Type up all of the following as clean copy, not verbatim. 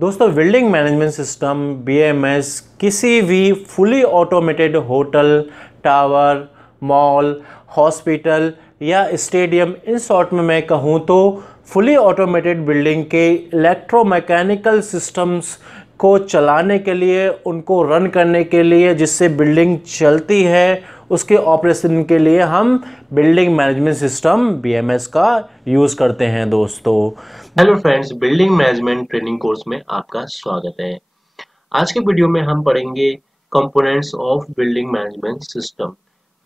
दोस्तों building management system BMS किसी भी fully automated hotel, tower, mall, hospital या स्टेडियम, इन शॉर्ट में मैं कहूँ तो फुली ऑटोमेटेड बिल्डिंग के इलेक्ट्रोमैकेनिकल सिस्टम्स को चलाने के लिए, उनको रन करने के लिए, जिससे बिल्डिंग चलती है, उसके ऑपरेशन के लिए हम बिल्डिंग मैनेजमेंट सिस्टम बीएमएस का यूज़ करते हैं दोस्तों। Hello friends, building management training course में आपका स्वागत है। आज के वीडियो में हम पढ़ेंगे components of building management system.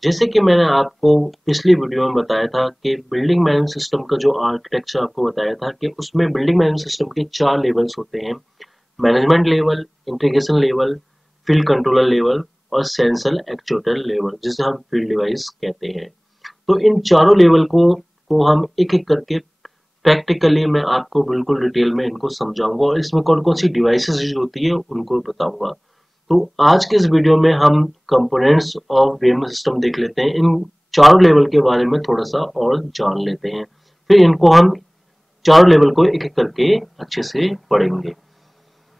जैसे कि मैंने आपको पिछली वीडियो में बताया था कि बिल्डिंग मैनेजमेंट सिस्टम का जो आर्किटेक्चर आपको बताया था कि उसमें बिल्डिंग मैनेजमेंट सिस्टम के 4 लेवल्स होते हैं: management level, integration level, field controller level और सेंसर एक्चुएटर लेवल, जिसे हम फील्ड डिवाइस कहते हैं। तो इन चारों लेवल को हम एक एक करके प्रैक्टिकली मैं आपको बिल्कुल डिटेल में इनको समझाऊंगा और इसमें कौन कौन सी डिवाइसेस यूज होती है उनको बताऊंगा। तो आज के इस वीडियो में हम कंपोनेंट्स ऑफ बीएमएस सिस्टम देख लेते हैं। इन चारों लेवल के बारे में थोड़ा सा और जान लेते हैं, फिर इनको हम चारों लेवल को एक एक करके अच्छे से पढ़ेंगे।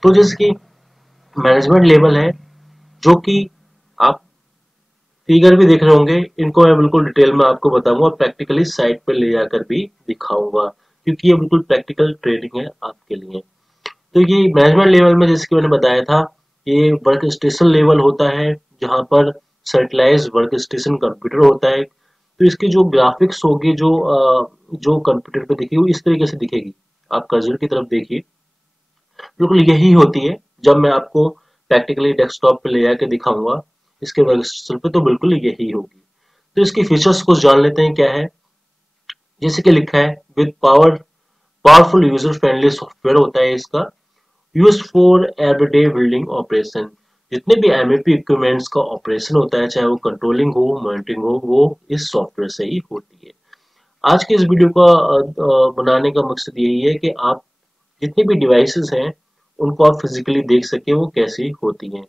तो जैसे कि मैनेजमेंट लेवल है, जो कि आप फिगर भी देख रहे होंगे, इनको मैं बिल्कुल डिटेल में आपको बताऊंगा और प्रैक्टिकली साइट पे ले जाकर भी दिखाऊंगा, क्योंकि ये बिल्कुल प्रैक्टिकल ट्रेनिंग है आपके लिए। तो ये मैनेजमेंट लेवल में, जैसे कि मैंने बताया था, ये वर्क स्टेशन लेवल होता है, जहाँ पर सेंट्रलाइज वर्क स्टेशन कंप्यूटर होता है। तो इसकी जो ग्राफिक्स होगी, जो कंप्यूटर पे दिखेगी, वो इस तरीके से दिखेगी। आप कर्सर की तरफ देखिए, बिल्कुल यही होती है। जब मैं आपको प्रैक्टिकली डेस्कटॉप पे ले जाके दिखाऊंगा इसके वर्कस्टेशन पे, तो बिल्कुल यही होगी। तो इसकी फीचर्स कुछ जान लेते हैं क्या है। जैसे कि लिखा है, with powerful user friendly software होता है इसका, use for everyday building operation. जितने भी एमएपी इक्विपमेंट्स का ऑपरेशन होता है, चाहे वो कंट्रोलिंग हो, मॉनिटरिंग हो, वो इस सॉफ्टवेयर से ही होती है। आज के इस वीडियो का बनाने का मकसद यही है कि आप जितनी भी डिवाइसेस हैं उनको आप फिजिकली देख सके वो कैसी होती हैं।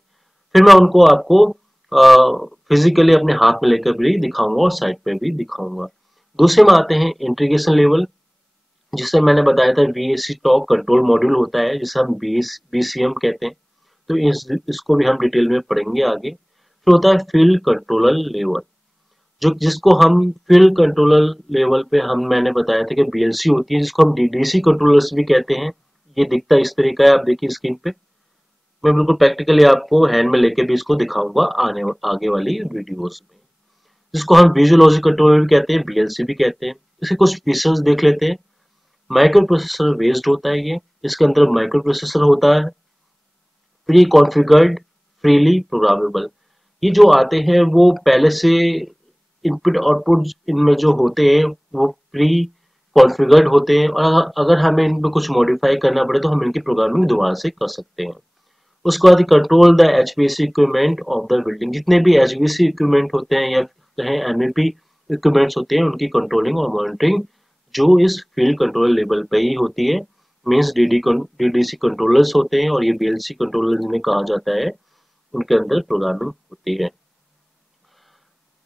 फिर मैं उनको आपको फिजिकली अपने हाथ में लेकर भी दिखाऊंगा और साइड पे भी दिखाऊंगा। दूसरे में आते हैं इंटीग्रेशन लेवल, जिसे मैंने बताया था वीएसी टॉक कंट्रोल मॉड्यूल होता है, जिसे हम बीसीएम कहते हैं। तो इसको भी हम डिटेल में पढ़ेंगे आगे। फिर होता है फील्ड कंट्रोलर लेवल, जो जिसको हम फील्ड कंट्रोलर लेवल पे मैंने बताया था कि बीएलसी होती है, जिसको हम डीडीसी कंट्रोलर्स भी कहते हैं। ये दिखता इस तरीका है, आप देखिए स्क्रीन पे। मैं बिल्कुल प्रैक्टिकली आपको हैंड में लेके भी इसको दिखाऊंगा आगे वाली वीडियोस में, जिसको हम विजुअल लॉजिक कंट्रोलर भी कहते हैं, बीएलसी भी कहते हैं। इसके कुछ फीचर्स देख लेते हैं। माइक्रो प्रोसेसर बेस्ड होता है ये। इसके अंदर माइक्रो प्रोसेसर होता है, प्री कॉन्फ़िगर्ड, फ्रीली प्रोग्रामेबल। ये जो आते हैं वो पहले से इनपुट आउटपुट इनमें जो होते हैं वो प्री कॉन्फ़िगर्ड होते हैं, और अगर हमें इनमें कुछ मॉडिफाई करना पड़े तो हम इनकी प्रोग्रामिंग दोबारा से कर सकते हैं। उसके बाद control the HVAC equipment of the building. जितने भी एचवीएसी इक्विपमेंट होते हैं या कहें एमईपी इक्विपमेंट्स होते हैं, उनकी कंट्रोलिंग और मॉनिटरिंग जो इस फील्ड कंट्रोलर लेवल पे ही होती है। मींस डीडीसी कंट्रोलर्स होते हैं, और ये बीएलसी कंट्रोलर जिन्हें कहा जाता है, उनके अंदर प्रोग्रामिंग होती है।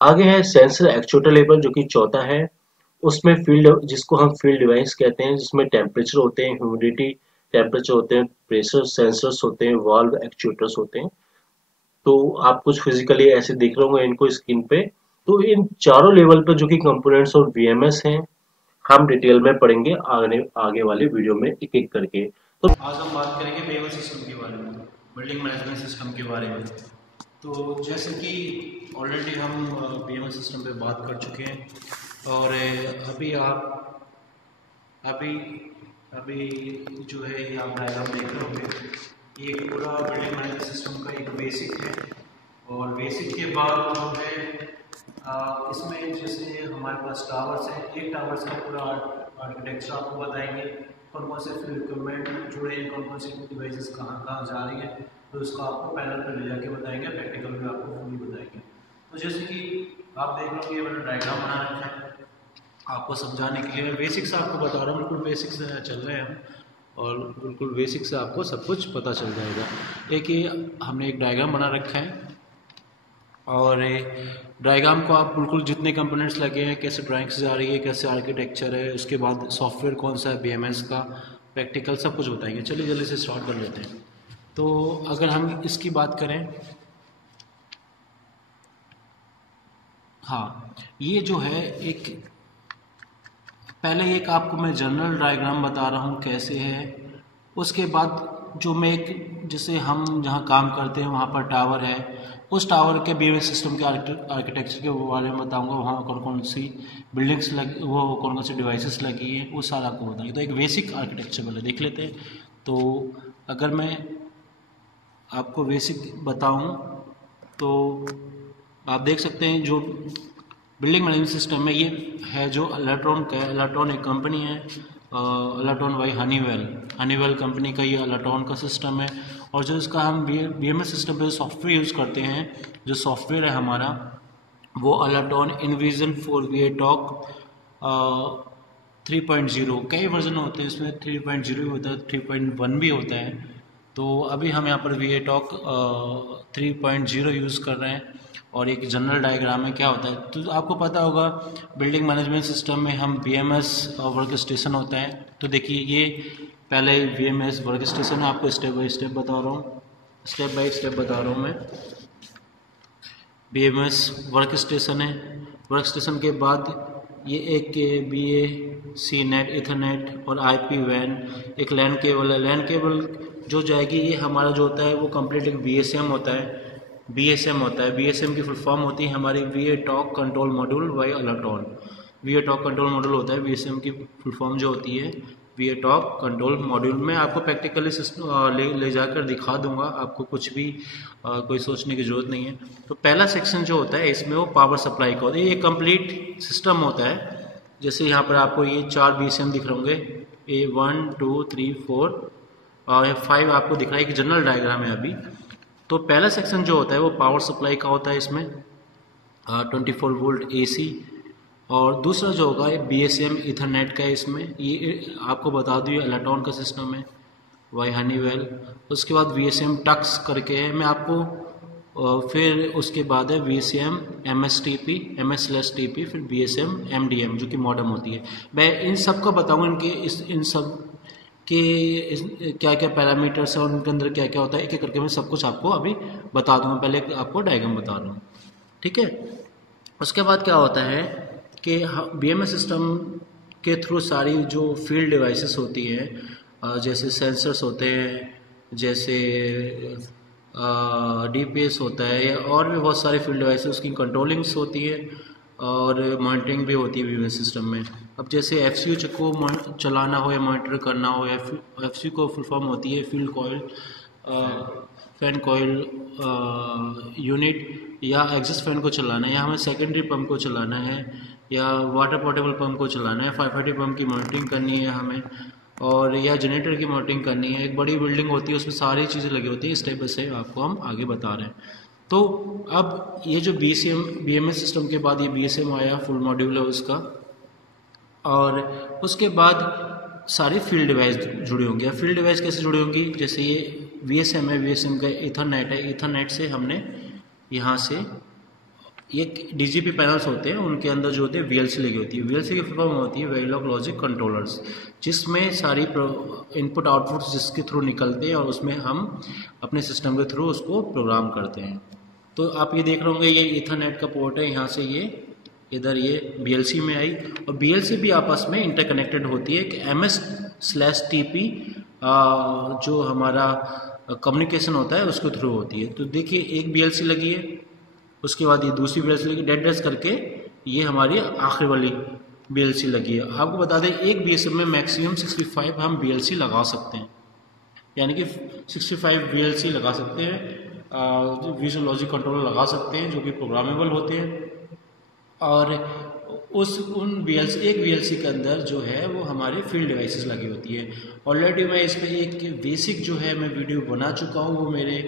आगे है सेंसर एक्चुएटर लेवल, जो कि चौथा है। उसमें फील्ड, जिसको हम फील्ड डिवाइस कहते हैं, जिसमें टेम्परेचर होते हैं, ह्यूमिडिटी टेम्परेचर होते हैं, प्रेशर सेंसर्स होते हैं, वाल्व एक्चुएटर्स होते हैं। तो आप कुछ फिजिकली ऐसे देख रहे होंगे इनको स्क्रीन पे। तो इन चारों लेवल पे जो कि कंपोनेंट्स ऑफ बीएमएस हैं, हम डिटेल में पढ़ेंगे आगे वाले वीडियो में एक एक करके। तो आज हम बात करेंगे बीएमएस सिस्टम के बारे में, बिल्डिंग मैनेजमेंट सिस्टम के बारे में। तो जैसे कि ऑलरेडी हम बीएमएस सिस्टम पे बात कर चुके हैं, और अभी अभी जो है ये आप डायग्राम देख रहे होंगे। ये पूरा बिल्डिंग मैनेजमेंट सिस्टम का एक बेसिक है, और बेसिक के बाद जो है इसमें जैसे हमारे पास टावर्स हैं। एक टावर्स का पूरा आर्किटेक्चर आपको बताएंगे, कौन कौन से फील्ड इक्विपमेंट जुड़े हैं, कौन कौन सी डिवाइसेस कहाँ कहाँ जा रही हैं, तो उसको आपको पैनल पर ले जाके बताएंगे, प्रैक्टिकल में आपको फुली बताएंगे। तो जैसे कि आप देख रहे हो, ये मैंने डायग्राम बना रखा है आपको समझाने के लिए। मैं बेसिक से आपको बता रहा हूँ, बिल्कुल बेसिक से चल रहे हैं हम, और बिल्कुल बेसिक से आपको सब कुछ पता चल जाएगा। एक ये हमने एक डायग्राम बना रखा है, और डायग्राम को आप बिल्कुल जितने कंपोनेंट्स लगे हैं, कैसे ड्राइंग्स जा रही है, कैसे आर्किटेक्चर है, उसके बाद सॉफ्टवेयर कौन सा है बीएमएस का, प्रैक्टिकल सब कुछ बताएंगे। चलिए जल्दी से स्टार्ट कर लेते हैं। तो अगर हम इसकी बात करें, हाँ, ये जो है एक, पहले एक आपको मैं जनरल डायग्राम बता रहा हूँ कैसे है, उसके बाद जो मैं एक, जैसे हम जहाँ काम करते हैं वहाँ पर टावर है, उस टावर के बीएमएस सिस्टम के आर्किटेक्चर के बारे में बताऊंगा, वहाँ कौन कौन सी बिल्डिंग्स लगी, वो कौन कौन सी डिवाइसेस लगी हैं, वो सारा आपको बताएंगे। तो एक बेसिक आर्किटेक्चर पहले देख लेते हैं। तो अगर मैं आपको बेसिक बताऊं तो आप देख सकते हैं जो बिल्डिंग मैनेजमेंट सिस्टम है, ये है जो अलाट्रॉन का है। अलाट्रॉन एक कंपनी है, अलाट्रॉन बाई हनीवेल कंपनी का ये अलाट्रॉन का सिस्टम है। और जो इसका हम बीएमएस सिस्टम पे सॉफ्टवेयर यूज़ करते हैं, जो सॉफ्टवेयर है हमारा वो अलाट्रॉन इनविजन फॉर वीएटॉक 3.0। कई वर्जन होते हैं इसमें, 3.0 भी होता है, 3.1 भी होता है। तो अभी हम यहाँ पर वीएटॉक 3.0 यूज़ कर रहे हैं। और एक जनरल डायग्राम में क्या होता है, तो आपको पता होगा बिल्डिंग मैनेजमेंट सिस्टम में हम बीएमएस वर्क स्टेशन होता है। तो देखिए ये पहले बीएमएस वर्क स्टेशन है, आपको स्टेप बाय स्टेप बता रहा हूँ, स्टेप बाय स्टेप बता रहा हूँ मैं। बीएमएस वर्क स्टेशन है, वर्क स्टेशन के बाद ये एक BA सी नेट इथरनेट और IP वैन, एक लैन केबल है। लैन केबल जो जाएगी ये हमारा जो होता है वो कंप्लीट एक BSM होता है, BSM की फुल फॉर्म होती है हमारी BACtalk control module by Alerton. BACtalk control module होता है, BSM की फुल फॉर्म जो होती है वीएटॉक कंट्रोल मॉड्यूल। मैं आपको प्रैक्टिकली ले जाकर दिखा दूंगा, आपको कुछ भी कोई सोचने की जरूरत नहीं है। तो पहला सेक्शन जो होता है इसमें वो पावर सप्लाई का होता है, ये कंप्लीट सिस्टम होता है। जैसे यहाँ पर आपको ये 4 BSM दिख रहे होंगे, ये 1 2 3 4 और 5 आपको दिख रहा है, एक जनरल डायग्राम है अभी। तो पहला सेक्शन जो होता है वो पावर सप्लाई का होता है, इसमें 24 वोल्ट AC। और दूसरा जो होगा ये BSM इथरनेट का है, इसमें ये आपको बता दूँ ये अलाट्रॉन का सिस्टम है बाय हनीवेल। उसके बाद BSM टक्स करके है, मैं आपको फिर उसके बाद है BSM MSTP, MS/TP, फिर BSM MDM जो कि मॉडम होती है। मैं इन सब का बताऊँगा, इनके इन सब कि क्या क्या पैरामीटर्स है और उनके अंदर क्या क्या होता है, एक एक करके मैं सब कुछ आपको अभी बता दूंगा। पहले आपको डायग्राम बता रहा हूँ, ठीक है। उसके बाद क्या होता है कि बीएमएस सिस्टम के थ्रू सारी जो फील्ड डिवाइसेस होती हैं, जैसे सेंसर्स होते हैं, जैसे DPS होता है, या और भी बहुत सारे फील्ड डिवाइसेस, उसकी कंट्रोलिंग्स होती है और मॉनिटरिंग भी होती है बीएमएस सिस्टम में। अब जैसे FCU को चलाना हो या मॉनिटर करना हो, या FCU को फुल फॉर्म होती है field coil fan coil unit, या एग्जॉस्ट फैन को चलाना है, या हमें सेकेंडरी पंप को चलाना है, या वाटर पोर्टेबल पंप को चलाना है, 530 पंप की मॉनिटरिंग करनी है हमें, और या जनरेटर की मॉनिटरिंग करनी है। एक बड़ी बिल्डिंग होती है, उसमें सारी चीज़ें लगी होती है, स्टेप बाय स्टेप आपको हम आगे बता रहे हैं। तो अब ये जो BMS सिस्टम के बाद ये BSM आया, फुल मॉड्यूल है उसका। और उसके बाद सारी फील्ड डिवाइस जुड़ी होंगी। अब फील्ड डिवाइस कैसे जुड़ी होंगी, जैसे ये VSM है, VSM का इथरनेट है, इथरनेट से हमने यहाँ से ये DGP पैनल्स होते हैं, उनके अंदर जो होते हैं VLC लगी होती है। VLC की फॉर्म होती है वेरिलॉग लॉजिक कंट्रोलर्स, जिसमें सारी इनपुट आउटपुट जिसके थ्रू निकलते हैं और उसमें हम अपने सिस्टम के थ्रू उसको प्रोग्राम करते हैं। तो आप ये देख रहे होंगे ये इथरनेट का पोर्ट है, यहाँ से ये इधर ये BLC में आई, और BLC भी आपस में इंटरकनेक्टेड होती है। एक MS/TP जो हमारा कम्युनिकेशन होता है उसके थ्रू होती है। तो देखिए एक BLC लगी है, उसके बाद ये दूसरी BLC लगी, डेड करके ये हमारी आखिरी वाली BLC लगी है। आपको बता दें एक BSM में मैक्सिमम 65 हम BLC लगा सकते हैं, यानी कि 65 BLC लगा सकते हैं, विजुअल लॉजिक कंट्रोलर लगा सकते हैं जो कि प्रोग्रामेबल होते हैं। और उन एक BLC के अंदर जो है वो हमारे फील्ड डिवाइसेस लगी होती है। ऑलरेडी मैं इस पर एक बेसिक जो है मैं वीडियो बना चुका हूँ, वो मेरे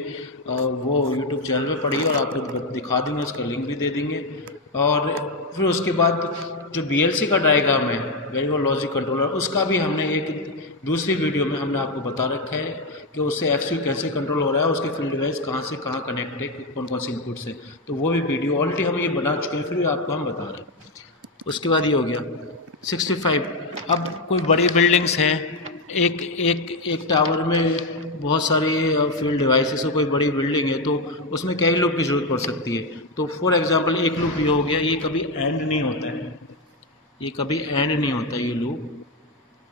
वो YouTube चैनल पे पड़ी है, और आपको दिखा देंगे, उसका लिंक भी दे देंगे। और फिर उसके बाद जो BLC का डायग्राम है, वेरिएबल लॉजिक कंट्रोलर, उसका भी हमने एक दूसरी वीडियो में हमने आपको बता रखा है कि उससे FCU कैसे कंट्रोल हो रहा है, उसके फील्ड डिवाइस कहाँ से कहाँ कनेक्ट है, कौन कौन से इनपुट से। तो वो भी वीडियो ऑलरेडी हम ये बना चुके हैं, फिर भी आपको हम बता रहे हैं। उसके बाद ये हो गया 65। अब कोई बड़ी बिल्डिंग्स हैं, एक एक एक टावर में बहुत सारी फील्ड डिवाइसेस है, कोई बड़ी बिल्डिंग है तो उसमें कई लूप की ज़रूरत पड़ सकती है। तो फॉर एग्जांपल एक लूप ये हो गया, ये कभी एंड नहीं होता है, ये कभी एंड नहीं होता है, ये लूप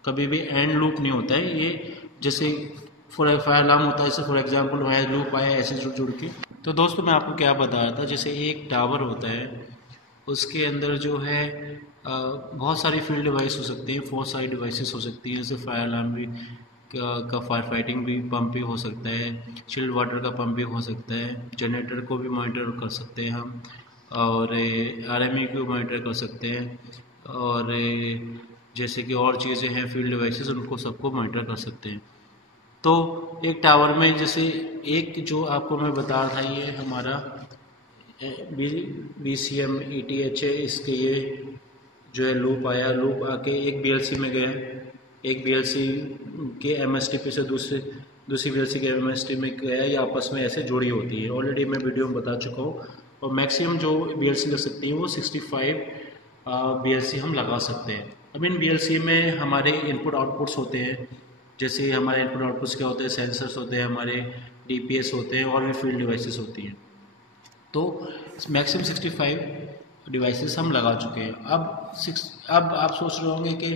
कभी भी एंड लूप नहीं होता है। ये जैसे फॉर फायर अलार्म होता है, जैसे फॉर एग्जांपल वहाँ लूप आया ऐसे जुड़ के। तो दोस्तों मैं आपको क्या बता रहा था, जैसे एक टावर होता है उसके अंदर जो है बहुत सारी फील्ड डिवाइस हो सकती हैं, बहुत सारी डिवाइसेस हो सकती हैं, जैसे फायर अलार्म भी का फायर फाइटिंग भी पंप भी हो सकता है, चिल्ड वाटर का पंप भी हो सकता है, जनरेटर को भी मॉनिटर कर सकते हैं हम, और आरएमई को मॉनिटर कर सकते हैं, और जैसे कि और चीज़ें हैं फील्ड डिवाइसेस उनको सबको मॉनिटर कर सकते हैं। तो एक टावर में जैसे एक जो आपको मैं बता रहा था, ये हमारा BCM ETH है, इसके ये जो है लूप आया, लूप आके एक BLC में गया, एक BLC के MSTP से दूसरी BLC के MSTP में गया, ये आपस में ऐसे जुड़ी होती है। ऑलरेडी मैं वीडियो में बता चुका हूँ। और मैक्सिमम जो BLC लग सकती है वो 65 BLC हम लगा सकते हैं। अब इन BLC में हमारे इनपुट आउटपुट्स होते हैं, जैसे हमारे इनपुट आउटपुट्स क्या होते हैं, सेंसर्स होते हैं, हमारे DPS होते हैं, और भी फील्ड डिवाइसेस होती हैं। तो मैक्सिमम 65 डिवाइसेस हम लगा चुके हैं। अब आप सोच रहे होंगे कि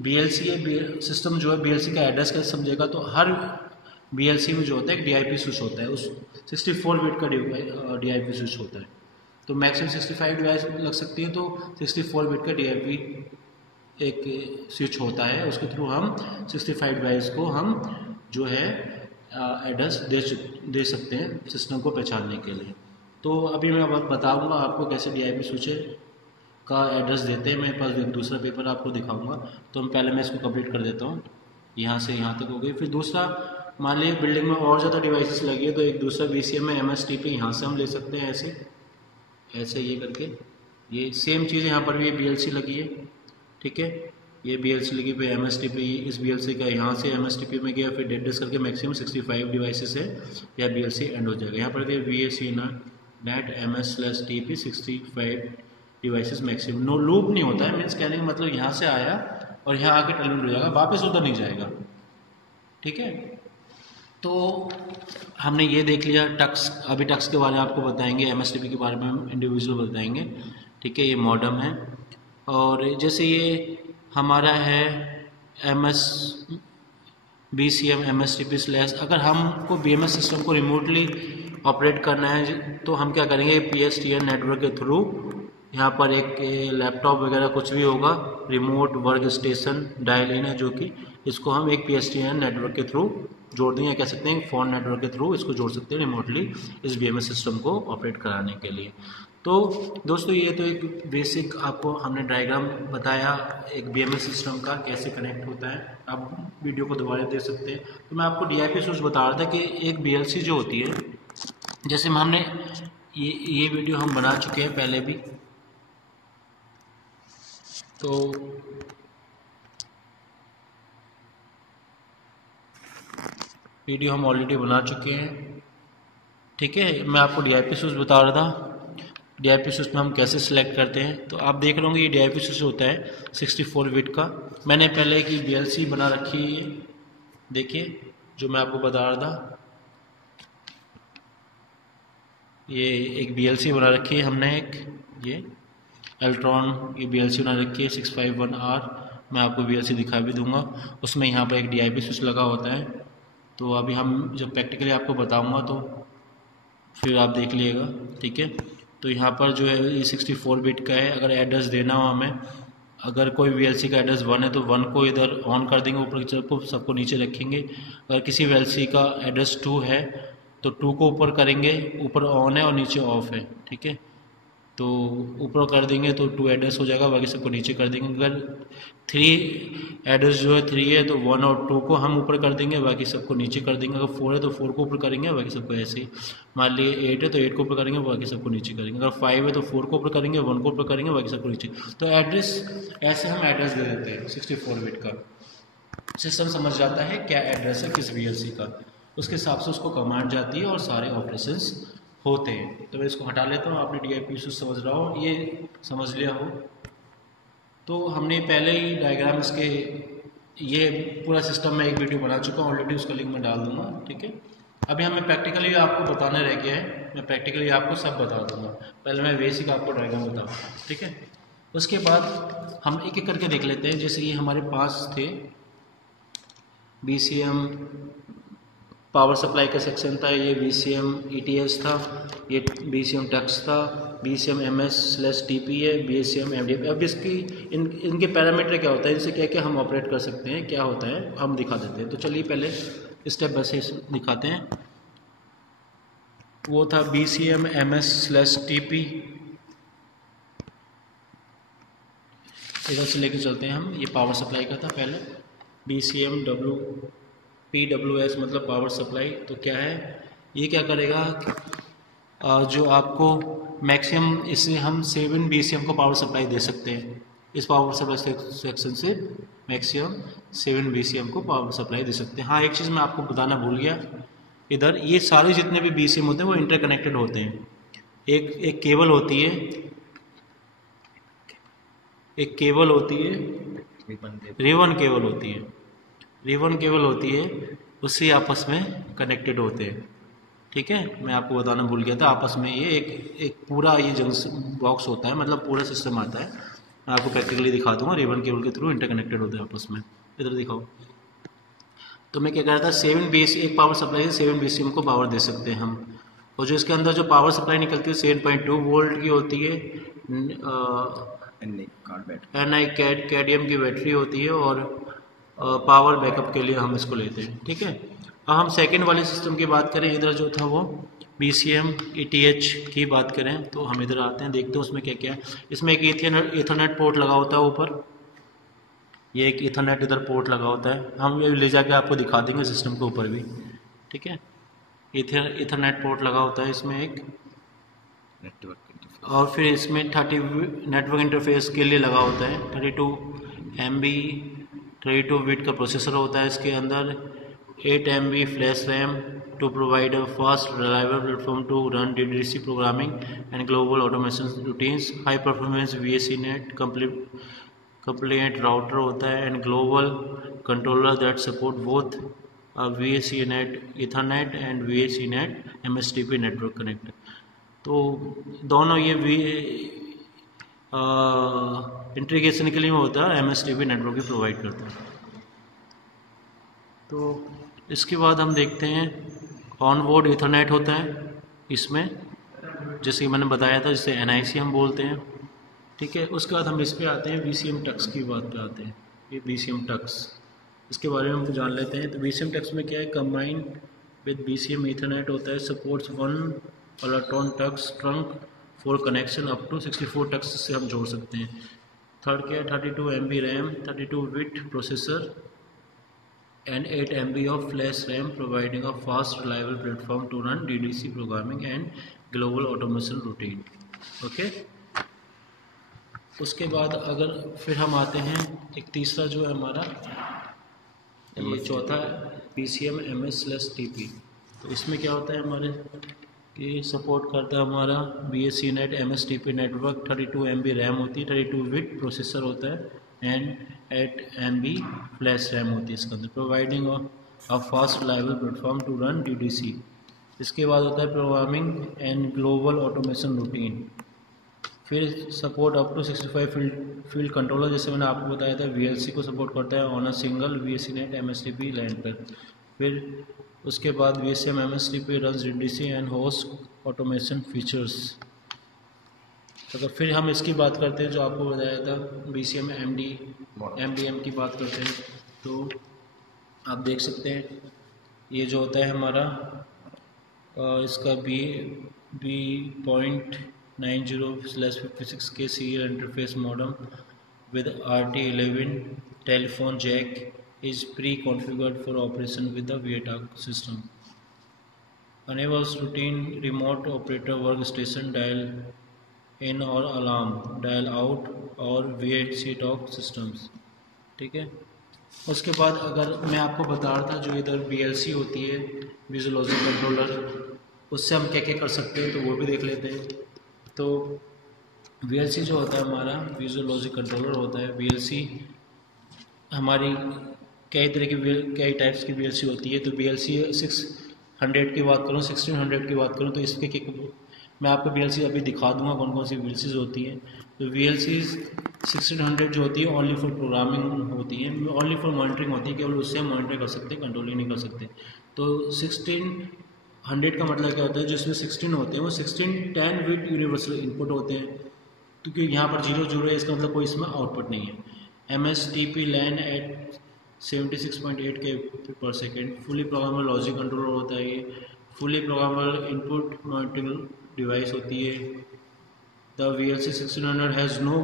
BLC सिस्टम जो है BLC का एड्रेस कैसे समझेगा। तो हर BLC में जो होता है एक DIP स्विच होता है, उस 64 बिट का DIP स्विच होता है। तो मैक्सिमम 65 डिवाइस लग सकती है, तो 64 बिट का DIP एक स्विच होता है, उसके थ्रू हम 65 डिवाइस को हम जो है एड्रेस दे सकते हैं सिस्टम को पहचानने के लिए। तो अभी मैं बताऊंगा आपको कैसे DIP स्विच का एड्रेस देते हैं। मेरे पास एक दूसरा पेपर आपको दिखाऊंगा। तो हम पहले मैं इसको कंप्लीट कर देता हूँ, यहाँ से यहाँ तक हो गई। फिर दूसरा, मान लीजिए बिल्डिंग में और ज़्यादा डिवाइसेस लगी है, तो एक दूसरा BCM में MSTP यहाँ से हम ले सकते हैं, ऐसे ये करके। ये सेम चीज़ यहाँ पर भी BLC लगी है, ठीक है, ये BLC लगी पे MSTP, इस BLC का यहाँ से MSTP में गया, फिर डेट करके मैक्सिमम 65 डिवाइसेस है या BLC एंड हो जाएगा। यहाँ पर VAC net MS/TP 65 devices maximum. No loop नहीं होता है, मीन्स कहने का मतलब यहाँ से आया और यहाँ आके टर्मिनेट हो जाएगा, वापस उधर नहीं जाएगा, ठीक है। तो हमने ये देख लिया टक्स। अभी टक्स के बारे में आपको बताएंगे, MSTP के बारे में हम इंडिविजुअल बताएंगे, ठीक है। ये मॉडम है, और जैसे ये हमारा है BCM MSTP/, अगर हमको BMS सिस्टम को रिमोटली ऑपरेट करना है तो हम क्या करेंगे, PSTN नेटवर्क के थ्रू यहाँ पर एक लैपटॉप वगैरह कुछ भी होगा, remote work station dial in है, जो कि इसको हम एक PSTN नेटवर्क के थ्रू जोड़ देंगे, कह सकते हैं फ़ोन नेटवर्क के थ्रू इसको जोड़ सकते हैं रिमोटली इस BMS सिस्टम को ऑपरेट कराने के लिए। तो दोस्तों ये तो एक बेसिक आपको हमने डायग्राम बताया एक BMS सिस्टम का कैसे कनेक्ट होता है। आप वीडियो को दोबारा देख सकते हैं। तो मैं आपको DIP स्विच बता रहा था कि एक BLC जो होती है, जैसे हमने ये वीडियो हम बना चुके हैं पहले भी, तो वीडियो हम ऑलरेडी बना चुके हैं, ठीक है। मैं आपको DIP स्विच बता रहा था। DIP स्विच में हम कैसे सिलेक्ट करते हैं, तो आप देख रहे होंगे ये DIP स्विच होता है 64 बिट का। मैंने पहले की BLC बना रखी है, देखिए जो मैं आपको बता रहा था, ये एक BLC बना रखी है हमने, एक ये अल्ट्रॉन ये BLC बना रखी है 651R। मैं आपको BLC दिखा भी दूंगा, उसमें यहाँ पर एक DIP स्विच लगा होता है। तो अभी हम जब प्रैक्टिकली आपको बताऊंगा तो फिर आप देख लीजिएगा, ठीक है। तो यहाँ पर जो है ये 64 बिट का है। अगर एड्रेस देना हो हमें, अगर कोई VLC का एड्रेस 1 है तो 1 को इधर ऑन कर देंगे, ऊपर की तरफ सबको नीचे रखेंगे। अगर किसी VLC का एड्रेस 2 है तो 2 को ऊपर करेंगे, ऊपर ऑन है और नीचे ऑफ है, ठीक है। तो ऊपर कर देंगे तो 2 एड्रेस हो जाएगा, बाकी सबको नीचे कर देंगे। अगर 3 एड्रेस जो है 3 है तो 1 और 2 को हम ऊपर कर देंगे, बाकी सबको नीचे कर देंगे। अगर 4 है तो 4 को ऊपर करेंगे, बाकी सबको ऐसे ही। मान लिए 8 है तो 8 को ऊपर करेंगे, बाकी सबको नीचे करेंगे। अगर 5 है तो 4 को ऊपर करेंगे, 1 को ऊपर करेंगे, बाकी सबको नीचे। तो एड्रेस ऐसे हम एड्रेस दे देते हैं 64 बिट का। सिस्टम समझ जाता है क्या एड्रेस है किस VLC का, उसके हिसाब से उसको कमांड जाती है और सारे ऑपरेशंस होते हैं। तो मैं इसको हटा लेता हूँ। आपने DIP स्विच समझ रहा हो, ये समझ लिया हो तो हमने पहले ही डायग्राम इसके ये पूरा सिस्टम मैं एक वीडियो बना चुका हूँ ऑलरेडी, उसका लिंक मैं डाल दूँगा। ठीक है, अभी हमें प्रैक्टिकली आपको बताने रह गया है, मैं प्रैक्टिकली आपको सब बता दूँगा। पहले मैं बेसिक आपको डायग्राम बताऊँगा। ठीक है, उसके बाद हम एक एक करके देख लेते हैं। जैसे ये हमारे पास थे BCM पावर सप्लाई का सेक्शन था, ये BCM ETS था, ये BCM टक्स था, BCM MS/TP है, BCM MDF। अब इनके पैरामीटर क्या होता है, इनसे क्या क्या हम ऑपरेट कर सकते हैं, क्या होता है हम दिखा देते हैं। तो चलिए पहले स्टेप बाय स्टेप दिखाते हैं। वो था BCM MS/TP, इधर से लेके चलते हैं हम। ये पावर सप्लाई का था पहले, BCM PWS मतलब पावर सप्लाई। तो क्या है, ये क्या करेगा, जो आपको मैक्सिमम, इससे हम 7 BCM को पावर सप्लाई दे सकते हैं। इस पावर सप्लाई सेक्शन से मैक्सिमम 7 BCM को पावर सप्लाई दे सकते हैं। हाँ, एक चीज़ मैं आपको बताना भूल गया, इधर ये सारे जितने भी BCM होते हैं वो इंटरकनेक्टेड होते हैं। एक केबल होती है, एक केबल होती है, रिबन केबल होती है, रिबन केबल होती है, उससे आपस में कनेक्टेड होते हैं। ठीक है, मैं आपको बताना भूल गया था, आपस में ये एक पूरा ये जंक्शन बॉक्स होता है, मतलब पूरा सिस्टम आता है। मैं आपको प्रैक्टिकली दिखा दूंगा, रिबन केबल के थ्रू इंटरकनेक्टेड होते हैं आपस में। इधर दिखाओ। तो मैं क्या कह रहा था, 7 BCM, एक पावर सप्लाई से 7 BCM को पावर दे सकते हैं हम। और जो इसके अंदर जो पावर सप्लाई निकलती है 7.2 वोल्ट की होती है, कैडमियम की बैटरी होती है, और पावर बैकअप के लिए हम इसको लेते हैं। ठीक है, अब हम सेकंड वाले सिस्टम की बात करें, इधर जो था वो BCM ETH की बात करें, तो हम इधर आते हैं, देखते हैं उसमें क्या क्या है। इसमें एक ईथरनेट पोर्ट लगा होता है ऊपर, ये एक ईथरनेट इधर पोर्ट लगा होता है, हम ये ले जाके आपको दिखा देंगे सिस्टम के ऊपर भी। ठीक है, ईथरनेट पोर्ट लगा होता है इसमें एक, और फिर इसमें 30 नेटवर्क इंटरफेस के लिए लगा होता है, 32 बिट का प्रोसेसर होता है इसके अंदर, 8 MB flash RAM to provide a fast reliable platform to run DDC programming and global automation routines, high performance VAC net complete router होता है, and global controller that support both VAC net Ethernet and VAC net MSTP network connect. तो दोनों ये integration के लिए होता है, MSTP network भी प्रोवाइड करता है। तो इसके बाद हम देखते हैं ऑन बोर्ड ईथरनेट होता है इसमें, जैसे कि मैंने बताया था, जिसे NIC हम बोलते हैं। ठीक है, उसके बाद हम इस पे आते हैं, BCM टक्स की बात पे आते हैं। ये BCM टक्स, इसके बारे में हम जान लेते हैं। तो BCM टक्स में क्या है, कंबाइंड विद BCM ईथरनेट होता है, supports 1 electron tux trunk for connection up to 64 tux से हम जोड़ सकते हैं। थर्ड क्या है, 32 MB RAM, 32 bit processor and 8 MB of flash RAM, providing a fast reliable platform to run DDC programming and global automation routine. Okay, उसके बाद अगर फिर हम आते हैं, एक तीसरा जो है हमारा, ये चौथा BCM MS/TP। तो इसमें क्या होता है हमारे, कि सपोर्ट करता है हमारा VAC net MSTP network, 32 MB RAM होती है, 32 बिट प्रोसेसर होता है, एंड 8 MB फ्लैश रैम होती है इसके अंदर, providing a fast reliable platform to run DDC। इसके बाद होता है programming and global automation routine, फिर support up to 65 field controller, जैसे मैंने आपको बताया था VLC को सपोर्ट करता है on a single VAC net MSTP land पर। फिर उसके बाद VACM MSTP runs DDC and host automation features. तो फिर हम इसकी बात करते हैं, जो आपको बताया था BCM MDM की बात करते हैं। तो आप देख सकते हैं, ये जो होता है हमारा, इसका B.90/56 के serial interface modem with RT11 telephone jack is pre-configured for operation with the VATAC system. Enables routine remote operator workstation dial in और अलार्म डायल आउट और VAC टॉक सिस्टम्स। ठीक है, उसके बाद अगर मैं आपको बता रहा था, जो इधर VLC होती है, विजुअल लॉजिक कंट्रोलर, उससे हम क्या क्या कर सकते हैं, तो वो भी देख लेते हैं। तो VLC जो होता है हमारा, विजुअल लॉजिक कंट्रोलर होता है। VLC हमारी कई टाइप्स की VLC होती है। तो VLC 600 की बात करूँ, 1600 की बात करूँ, तो इसके मैं आपको VLC अभी दिखा दूंगा कौन कौन सी VLCs होती हैं। तो VLC 1600 जो होती है ओनली फॉर प्रोग्रामिंग होती है, ओनली फॉर मॉनिटरिंग होती है, केवल उससे हम मॉनिटर कर सकते हैं, कंट्रोलिंग नहीं कर सकते। तो 1600 का मतलब क्या होता है, जिसमें 16 होते हैं वो 16 10 बिट यूनिवर्सल इनपुट होते हैं, क्योंकि यहाँ पर 0 है, इसका मतलब कोई इसमें आउटपुट नहीं है। MSTP LAN at 76.8 kbps, fully programmable logic controller होता है ये, fully programmable input monitoring device होती है। The VLC 1600 has no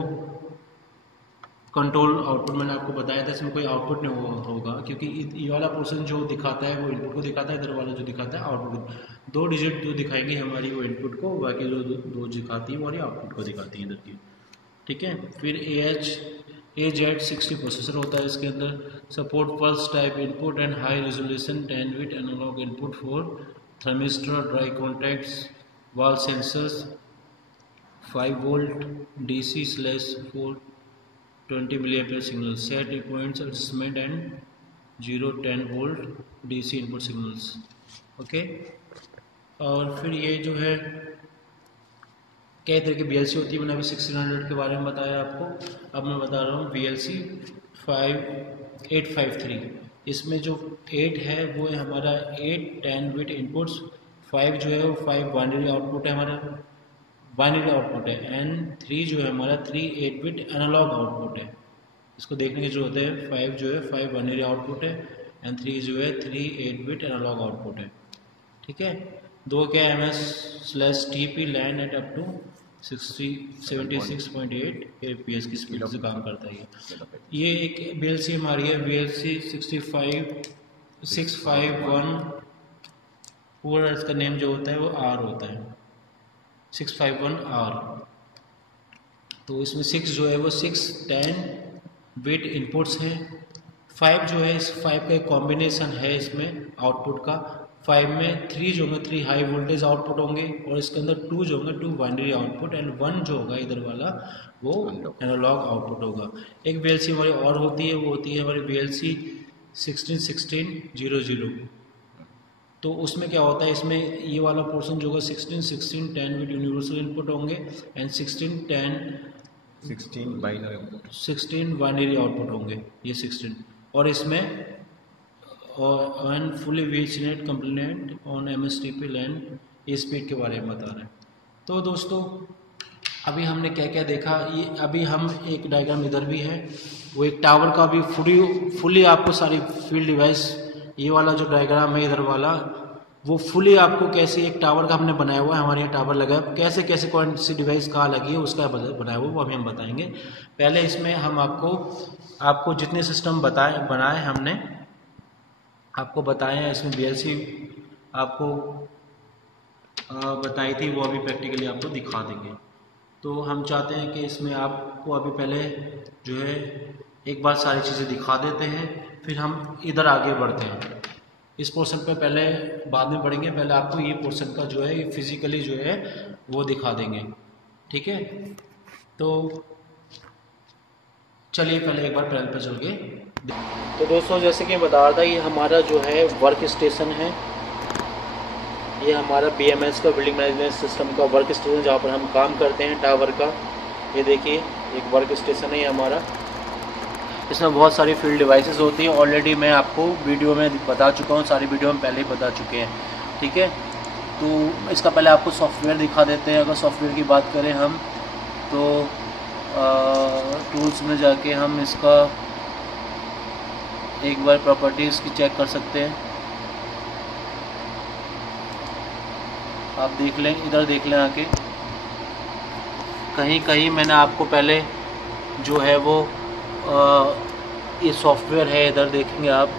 control output, मैंने आपको बताया था इसमें कोई आउटपुट नहीं होगा, क्योंकि ये वाला पोर्शन जो दिखाता है वो इनपुट को दिखाता है, इधर वाला जो दिखाता है आउटपुट। 2 डिजिट जो दिखाएंगे हमारी वो इनपुट को, बाकी जो 2 दिखाती है वो हमारी आउटपुट को दिखाती है इधर की, ठीक है। फिर AZ60 प्रोसेसर होता है इसके अंदर, support pulse type input and high resolution 10 bit analogue input for thermistor, dry contacts, wall sensors, 5 volt DC/420 mA signal, set points adjustment and 0-10 volt DC input signals, okay. और फिर ये जो है कई तरह की VLC होती है, मैंने अभी 1600 के बारे में बताया आपको। अब मैं बता रहा हूँ VLC 853, इसमें जो 8 है वो है हमारा 8 10 बिट इनपुट्स, 5 जो है वो 5 बाइनरी आउटपुट है हमारा, बाइनरी आउटपुट है, एंड 3 जो है हमारा 3 8 बिट एनालॉग आउटपुट है। इसको देखने की जरूरत है, 5 जो है 5 बाइनरी आउटपुट है एंड 3 जो है 3 8 बिट एनालॉग आउटपुट है, ठीक है। 2 के MS/TP LAN at up to 76.8 kbps की स्पीड से काम करता है ये एक VLC हमारी है VLC 651, पूरा इसका नेम जो होता है वो R होता है, 651R। तो इसमें 6 जो है वो 6-10 बिट इनपुट्स हैं, 5 जो है इस 5 का एक कॉम्बिनेशन है इसमें आउटपुट का। 5 में 3 जो होंगे 3 हाई वोल्टेज आउटपुट होंगे, और इसके अंदर 2 जो होंगे 2 बाइनरी आउटपुट, एंड 1 जो होगा इधर वाला वो एनालॉग आउटपुट होगा। एक VLC हमारी और होती है, वो होती है हमारी VLC 16-16-00। तो उसमें क्या होता है, इसमें ये वाला पोर्शन जो होगा 16 10 बिट यूनिवर्सल इनपुट होंगे एंड 16 बाइनरी आउटपुट होंगे ये 16, और इसमें और fully VCNet complaint on MSTP LAN ये स्पीड के बारे में बता रहे हैं। तो दोस्तों अभी हमने क्या क्या देखा, ये अभी हम एक डायग्राम इधर भी है, वो एक टावर का भी फुली आपको सारी फील्ड डिवाइस, ये वाला जो डायग्राम है इधर वाला वो फुली आपको कैसे एक टावर का हमने बनाया हुआ है, हमारे यहाँ टावर लगा है, कैसे कैसे कौन सी डिवाइस कहाँ लगी है उसका बनाया हुआ वो अभी हम बताएंगे। पहले इसमें हम आपको जितने सिस्टम बनाए हमने आपको बताए हैं, इसमें VLC आपको बताई थी, वो अभी प्रैक्टिकली आपको दिखा देंगे। तो हम चाहते हैं कि इसमें आपको अभी पहले जो है एक बार सारी चीज़ें दिखा देते हैं, फिर हम इधर आगे बढ़ते हैं। इस पोर्शन पे पहले बाद में पढ़ेंगे, पहले आपको ये पोर्शन का जो है ये फिजिकली जो है वो दिखा देंगे, ठीक है। तो चलिए पहले एक बार ट्रायल पे चल के। तो दोस्तों जैसे कि बता रहा था, ये हमारा जो है वर्क स्टेशन है, ये हमारा BMS का बिल्डिंग मैनेजमेंट सिस्टम का वर्क स्टेशन जहाँ पर हम काम करते हैं टावर का। ये देखिए एक वर्क स्टेशन है ये हमारा, इसमें बहुत सारी फील्ड डिवाइसेस होती हैं। ऑलरेडी मैं आपको वीडियो में बता चुका हूँ, सारी वीडियो में पहले ही बता चुके हैं, ठीक है। तो इसका पहले आपको सॉफ्टवेयर दिखा देते हैं। अगर सॉफ्टवेयर की बात करें हम तो टूल्स में जाके हम इसका एक बार प्रॉपर्टीज़ की चेक कर सकते हैं। आप देख लें, इधर देख लें आके, कहीं कहीं मैंने आपको पहले जो है वो ये सॉफ्टवेयर है, इधर देखेंगे आप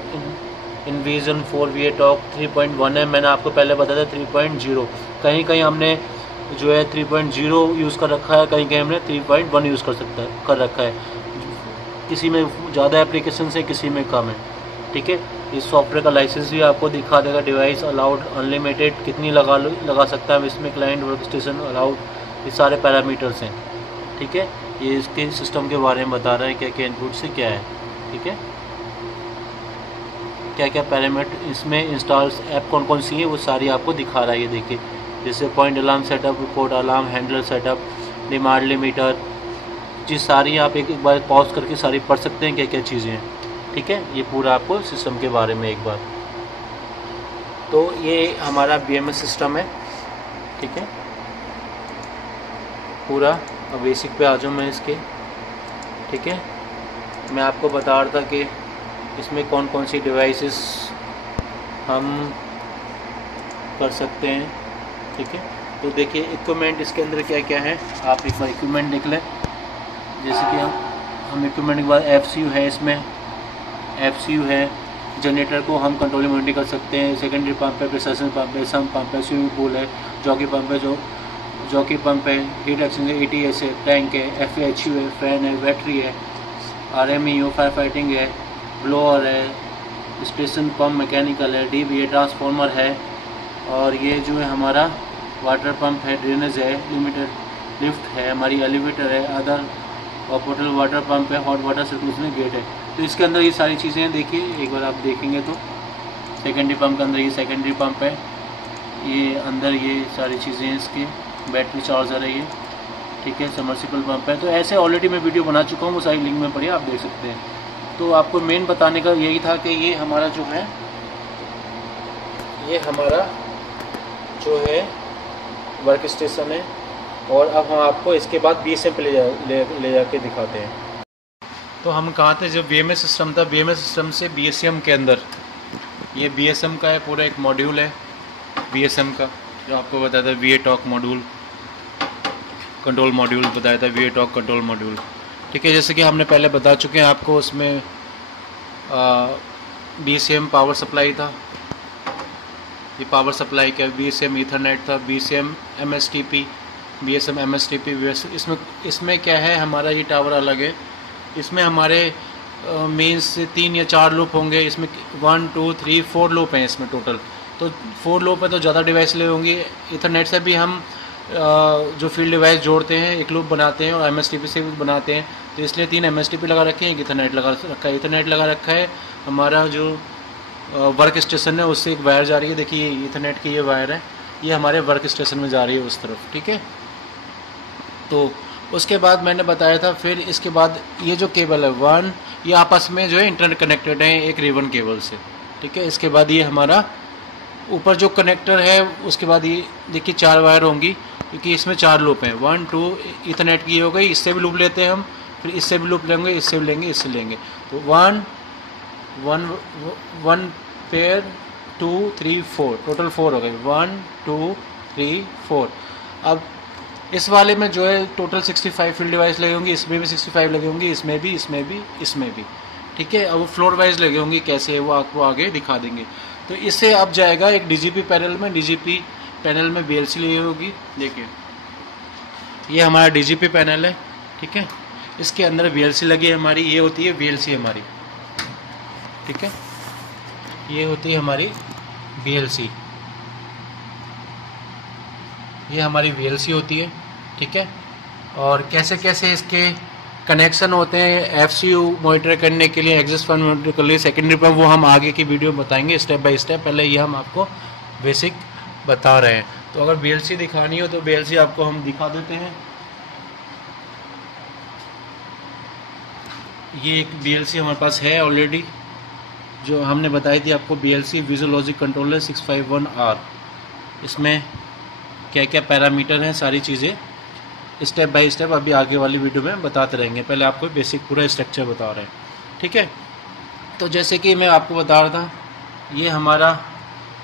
इनविजन 4 टॉक 3.1 है, मैंने आपको पहले बताया था 3.0। कहीं कहीं हमने जो है 3.0 यूज़ कर रखा है, कहीं कहीं हमने 3.1 यूज़ कर रखा है। किसी में ज़्यादा एप्लीकेशन है, किसी में कम है, ठीक है। इस सॉफ्टवेयर का लाइसेंस भी आपको दिखा देगा। डिवाइस अलाउड अनलिमिटेड कितनी लगा सकता है इसमें, क्लाइंट वर्क स्टेशन अलाउड, ये सारे पैरामीटर्स हैं, ठीक है। ये इसके सिस्टम के बारे में बता रहा है क्या क्या इनपुट से क्या है, ठीक है। क्या क्या पैरामीटर इसमें इंस्टॉल ऐप कौन कौन सी है वो सारी आपको दिखा रहा है। ये देखिए, जैसे point alarm setup, report alarm, handler setup, demand limiter, चीज़ सारी आप एक बार पॉज करके सारी पढ़ सकते हैं क्या क्या चीज़ें हैं। ठीक है, ये पूरा आपको सिस्टम के बारे में एक बार। तो ये हमारा BMS सिस्टम है। ठीक है, पूरा बेसिक पे आ जाऊँ मैं इसके। ठीक है, मैं आपको बता रहा था कि इसमें कौन कौन सी डिवाइसेस हम कर सकते हैं। ठीक है, तो देखिए इक्विपमेंट इसके अंदर क्या क्या है, आप एक बार इक्विपमेंट देख लें। जैसे कि हम इक्विपमेंट के बाद FCU है, इसमें FCU है, जनरेटर को हम कंट्रोल मॉनिटर कर सकते हैं, सेकेंडरी पंप है, प्रेशर पंप है, सम पंप है, स्विमिंग पूल है, जॉकी पंप है, जॉकी पंप है, हीट एक्सचेंजर, ATS है, टैंक है, FAHU है, फैन है, बैटरी है, RMEO फायर फाइटिंग है, ब्लोअर है, स्टेशन पंप मैकेनिकल है, DB है, ट्रांसफार्मर है, और ये जो है हमारा वाटर पंप है, ड्रेनेज है, लिमिटेड लिफ्ट है, हमारी एलिवेटर है, अदर और पोर्टल वाटर पंप है, हॉट वाटर सर्कुलेशन गेट है। तो इसके अंदर ये सारी चीज़ें हैं। देखिए एक बार आप देखेंगे तो सेकेंडरी पंप के अंदर ये सेकेंडरी पंप है, ये अंदर ये सारी चीज़ें हैं, इसके बैटरी चार्जर है ये। ठीक है, सबमर्सिबल पंप है। तो ऐसे ऑलरेडी मैं वीडियो बना चुका हूँ, वो सारी लिंक में पढ़िए, आप देख सकते हैं। तो आपको मेन बताने का यही था कि ये हमारा जो है, ये हमारा जो है वर्क स्टेशन है। और अब हम आपको इसके बाद BSM पे ले जाके दिखाते हैं। तो हम कहाँ थे जब BMS सिस्टम था, BMS सिस्टम से BSM के अंदर, ये BSM का है पूरा एक मॉड्यूल है BSM का, जो आपको बताया था VA-TOC मॉड्यूल, कंट्रोल मॉड्यूल बताया था, VA-TOC कंट्रोल मॉड्यूल। ठीक है, जैसे कि हमने पहले बता चुके हैं आपको, उसमें BCM पावर सप्लाई था, ये पावर सप्लाई का BCM ईथरनेट था, BCM MSTP, BSM MSTP। इसमें क्या है, हमारा ये टावर अलग है, इसमें हमारे मेंस से 3 या 4 लूप होंगे, इसमें 1 2 3 4 लूप हैं इसमें टोटल। तो 4 लूप है तो ज़्यादा डिवाइस ले होंगी। इथरनेट से भी हम जो फील्ड डिवाइस जोड़ते हैं, एक लूप बनाते हैं, और MSTP से भी बनाते हैं। तो इसलिए 3 MSTP लगा रखे हैं, एक इथरनेट लगा रखा है। इथरनेट लगा रखा है, हमारा जो वर्क स्टेशन है उससे एक वायर जा रही है। देखिए इथरनेट की ये वायर है, ये हमारे वर्क स्टेशन में जा रही है उस तरफ। ठीक है, तो उसके बाद मैंने बताया था, फिर इसके बाद ये जो केबल है 1, ये आपस में जो है इंटरनेट कनेक्टेड है एक रिबन केबल से। ठीक है, इसके बाद ये हमारा ऊपर जो कनेक्टर है, उसके बाद ये देखिए 4 वायर होंगी, क्योंकि इसमें 4 लूप हैं। 1 2 इथरनेट की हो गई, इससे भी लूप लेते हैं हम, फिर इससे भी लूप लेंगे, इससे भी लेंगे, इससे लेंगे। तो 1 पेयर 2 3 4, टोटल 4 हो गए, 1 2 3 4। अब इस वाले में जो है टोटल 65 फील्ड डिवाइस लगे होंगी, इसमें भी 65 लगे होंगी, इसमें भी, इसमें भी, इसमें भी। ठीक है, अब वो फ्लोर वाइज लगे होंगे, कैसे है वो आपको आगे दिखा देंगे। तो इससे अब जाएगा एक DGP पैनल में, DGP पैनल में VLC लगी होगी। देखिए ये हमारा DGP पैनल है। ठीक है, इसके अंदर VLC लगी है हमारी, ये होती है VLC हमारी। ठीक है, ये होती है हमारी VLC, ये हमारी VLC होती है। ठीक है, और कैसे कैसे इसके कनेक्शन होते हैं FCU मॉनिटर करने के लिए, एक्सेस फंड मॉनिटर के लिए, सेकेंडरी पर, वो हम आगे की वीडियो बताएंगे स्टेप बाय स्टेप। पहले ये हम आपको बेसिक बता रहे हैं। तो अगर VLC दिखानी हो तो VLC आपको हम दिखा देते हैं। ये एक VLC हमारे पास है ऑलरेडी, जो हमने बताई थी आपको, VLC visual logic controller 651R। इसमें क्या क्या पैरामीटर हैं, सारी चीज़ें स्टेप बाय स्टेप अभी आगे वाली वीडियो में बताते रहेंगे। पहले आपको बेसिक पूरा स्ट्रक्चर बता रहे हैं। ठीक है, तो जैसे कि मैं आपको बता रहा था, ये हमारा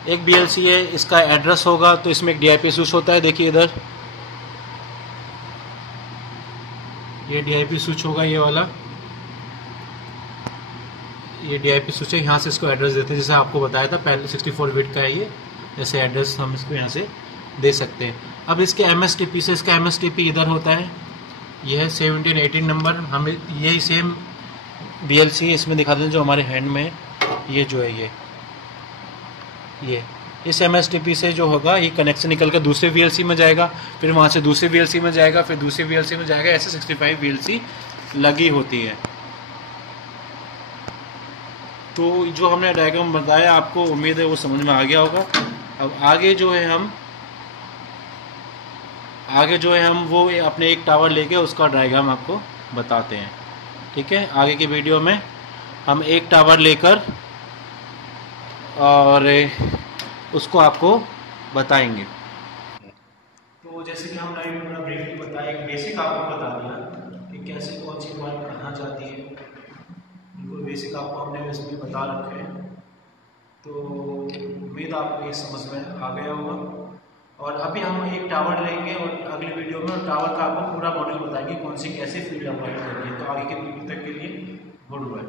एक VLC है, इसका एड्रेस होगा, तो इसमें एक DIP स्विच होता है। देखिए इधर ये DIP स्विच होगा, ये वाला, ये DIP स्विच है, यहाँ से इसको एड्रेस देते हैं, जैसे आपको बताया था पहले 64 बिट का है ये, जैसे एड्रेस हम इसको यहाँ से दे सकते हैं। अब इसके MSTP से, इसका MSTP इधर होता है, यह है 1718 नंबर। हम यही सेम VLC इसमें दिखा दें जो हमारे हैंड में, ये जो है ये इस MSTP से जो होगा, ये कनेक्शन निकल कर दूसरे VLC में जाएगा, फिर वहाँ से दूसरे VLC में जाएगा, फिर दूसरे VLC में जाएगा, ऐसे 65 VLC लगी होती है। तो जो हमने डायग्राम बताया आपको उम्मीद है वो समझ में आ गया होगा। अब आगे जो है हम वो अपने एक टावर लेके उसका डायग्राम आपको बताते हैं। ठीक है, आगे की वीडियो में हम एक टावर लेकर और उसको आपको बताएंगे। तो जैसे कि हमने पूरा ब्रीफली बताया, एक बेसिक आपको बता दिया कि कैसे कौन सी वायर कहाँ जाती है, बिल्कुल बेसिक आपको हमने इसमें बता रखे हैं। तो उम्मीद आपको ये समझ में आ गया होगा। और अभी हम एक टावर लेंगे और अगली वीडियो में टावर का आपको पूरा मॉडल बताएंगे कौन सी कैसे फील्ड अप्लाई करनी है। तो आगे के वीडियो तक के लिए गुड बाय।